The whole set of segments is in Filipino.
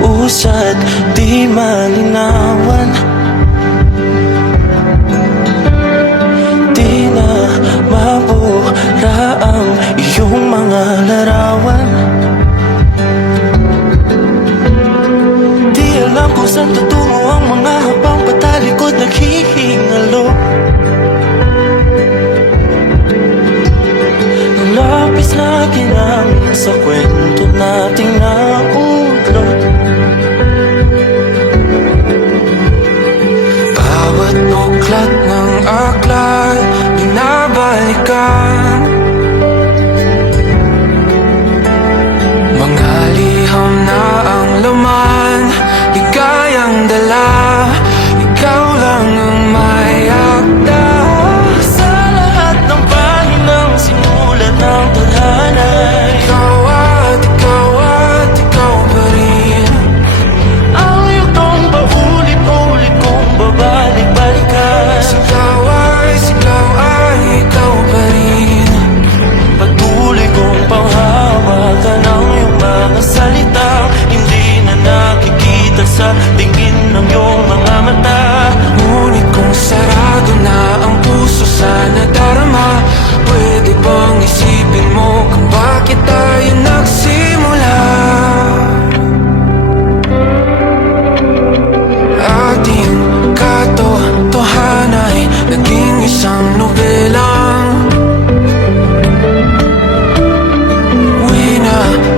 mausad, di malinawan. Di na mabura ang iyong mga larawan. Di alam kung saan tutungo ang mga habang patalikod naghihingalo. Nang lapis lagi namin sa kwento nating naudlot. Bawat buklat ng aklat binabalikan. Mga liham na ang laman, ligayang dala. Ikaw lang ang may akda sa lahat ng pahinang sinulat ng tadhana. Ikaw at ikaw pa rin ang yugtong paulit-ulit kong babalik-balikan. Sigaw ay ikaw pa rin. Patuloy kong panghawakan ang iyong mga salitang hindi na nakikita sa tingin ng iyong mga mata. Ngunit kung sarado na ang puso sa nadarama, pwede bang isipin mo kung bakit tayo nagsimula? Ating katotohanan ay naging isang nobelang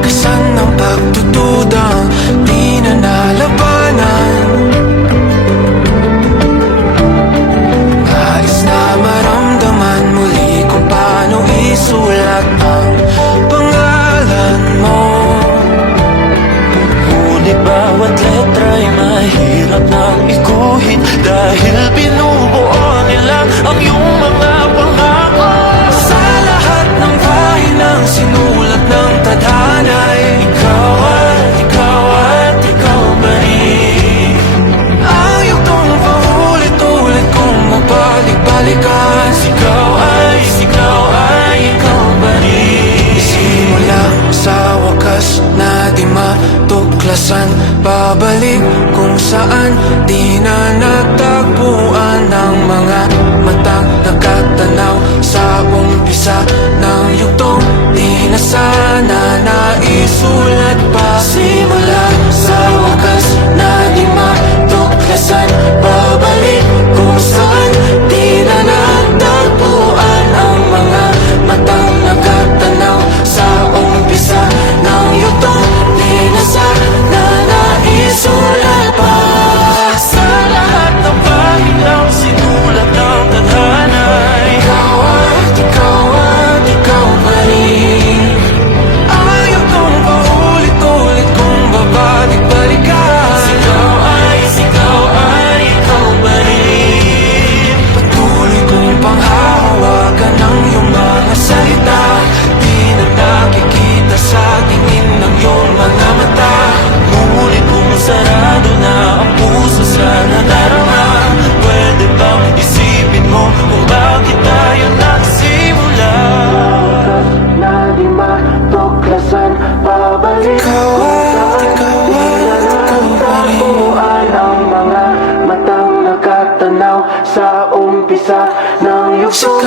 kasan ng pagtutudang di na nalabanan. Nais na maramdaman muli kung paano isulat ang pangalan mo. Ngunit bawat letra'y mahirap nang ikuhin dahil binubuo nila ang iyong mga pangako. Sa lahat ng pahinang sinulat ng tadhana, ikaw pa rin ang yugtong paulit-ulit kong mabalik-balikan. Sigaw ay ikaw pa rin. Simula sa wakas na di matuklasan, babalik kung saan di na natagpuan ng mga matang nakatanaw sa umpisa ng yugtong di na sana naisulat pa. Simula sa wakas na di matuklasan, babalik kung saan di na natagpuan ang mga matang nakatanaw sa umpisa ng yugtong di na sana naisulat pa. Sa lahat ng pahinang sinulat ng tadhana, ikaw pa rin ang yugtong paulit-ulit kong babalik-balikan. Sigaw ay ikaw pa rin. Patuloy kong panghahawakan ang iyong mga salita, di na nakikita sa tingin ng iyong mga mata. Ngunit kung sarado na ang puso sa nadarama, pwede bang isipin mo kung bakit tayo nagsimula? Na di matuklasan, babalik ikaw pa rin ang mga matang nakatanaw sa umpisa ng yugtong